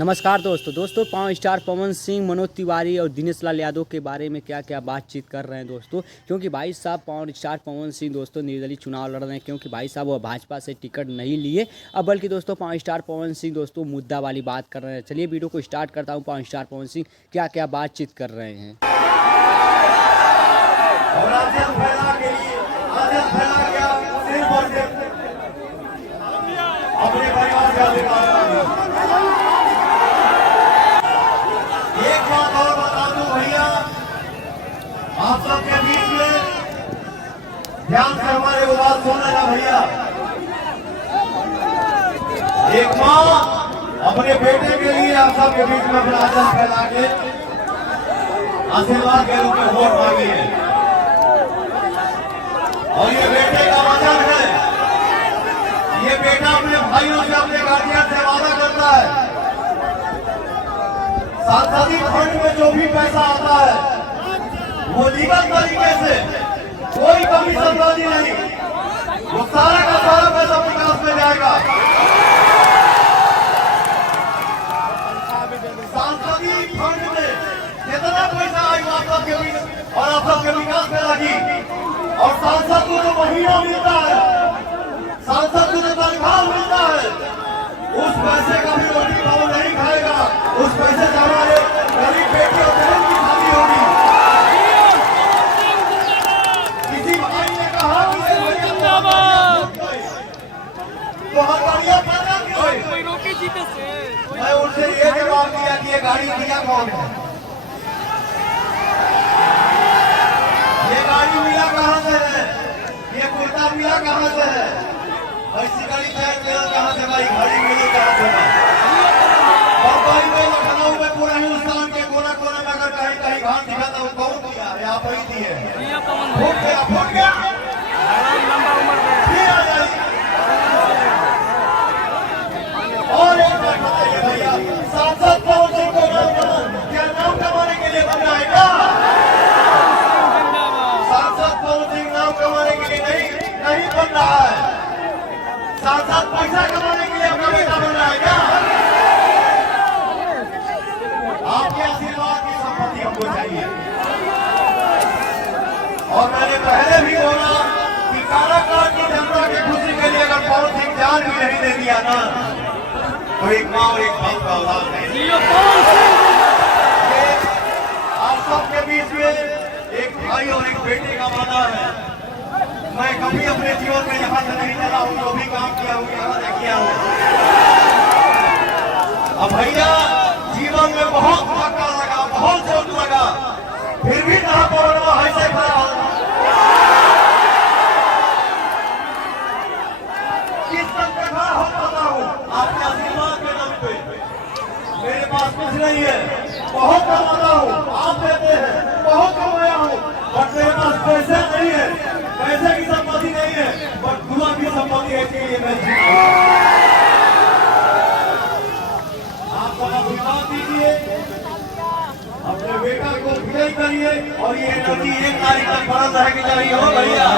नमस्कार दोस्तों power star Pawan Singh, Manoj Tiwari और दिनेश लाल यादव के बारे में क्या क्या बातचीत कर रहे हैं दोस्तों। क्योंकि भाई साहब पावर स्टार पवन सिंह दोस्तों निर्दलीय चुनाव लड़ रहे हैं, क्योंकि भाई साहब वो भाजपा से टिकट नहीं लिए अब, बल्कि दोस्तों पावर स्टार पवन सिंह दोस्तों मुद्दा वाली बात कर रहे हैं। चलिए वीडियो को स्टार्ट करता हूँ। पावर स्टार पवन सिंह क्या क्या बातचीत कर रहे हैं। आप सबके बीच में ध्यान से हमारे को बात सुनना ना भैया। एक माँ अपने बेटे के लिए आप सबके बीच में अपना आदत फैला के आशीर्वाद के रूप में वोट मांगी है, और ये बेटे का वचन है। ये बेटा अपने भाइयों से, अपने गार्जियन से वादा करता है, सांसदीय फंड में जो भी पैसा आता है वो लीगल तरीके से, कोई कमीशनबाजी नहीं, वो सारा का सारा पैसा विकास में जाएगा। सांसदीय फंड में कितना पैसा आएगा आप सबके बीच और आप सबके विकास में लगी। और सांसद को जो महीना मिलता है, सांसद को जो तनख्वाह मिलता है, उस पैसे का भी रोटी पाव नहीं खाएगा। उस पैसे से हमारे गरीब बेटी और बहन की शादी होगी। मैं उनसे ये जवाब दिया कि ये गाड़ी मिला कौन है, ये गाड़ी मिला कहाँ से है, ये कुर्ता मिला कहाँ से है, ऐसी गाड़ी मिला कहाँ से, भाई गाड़ी मिली कहाँ से। बम्बई में, लखनऊ में, पूरे हिंदुस्तान के कोना कोना में अगर कहीं कहीं घाट दिखा तो कौन दिया है? आप ही दिए। फूट गया, फूट गया, फिर आ जाइए। और एक बात बताइए भैया, सांसद पवन सिंह को क्या नाम कमाने के लिए बन रहा है क्या? सांसद पवन सिंह नाम कमाने के लिए नहीं बन रहा है। सांसद पैसा कमाने के लिए अपना बेटा बन रहा है क्या? आपके आशीर्वाद की संपत्ति हमको चाहिए। और मैंने पहले भी बोला कि काराकाट की जनता की खुशी के लिए अगर पवन सिंह जान भी नहीं दे दिया ना, तो एक माँ और एक बाप का औलाद है। आप सबके बीच में एक भाई और एक बेटे का वादा है। मैं कभी अपने जीवन में यहाँ से नहीं चला हूँ, जो भी काम किया हूँ यहाँ से किया हूँ। अब भैया जीवन में बहुत धक्का लगा, बहुत चोट लगा, फिर भी कहा पौरमा ऐसे खड़ा हो। किस तक खड़ा हो पाता हूँ आपके आशीर्वाद के दम पे। मेरे पास कुछ नहीं है, बहुत कमाता हूँ, आप देते हैं, बहुत कमाया हूँ, बट मेरे पास पैसे नहीं है, पैसे की संपत्ति नहीं है, बट दुआ की संपत्ति है। इसके लिए मैं आप सब आशीर्वाद दीजिए, अपने बेटा को विजयी करिए, और ये एनर्जी 1 तारीख तक बरकरार रहेगी। हो भैया।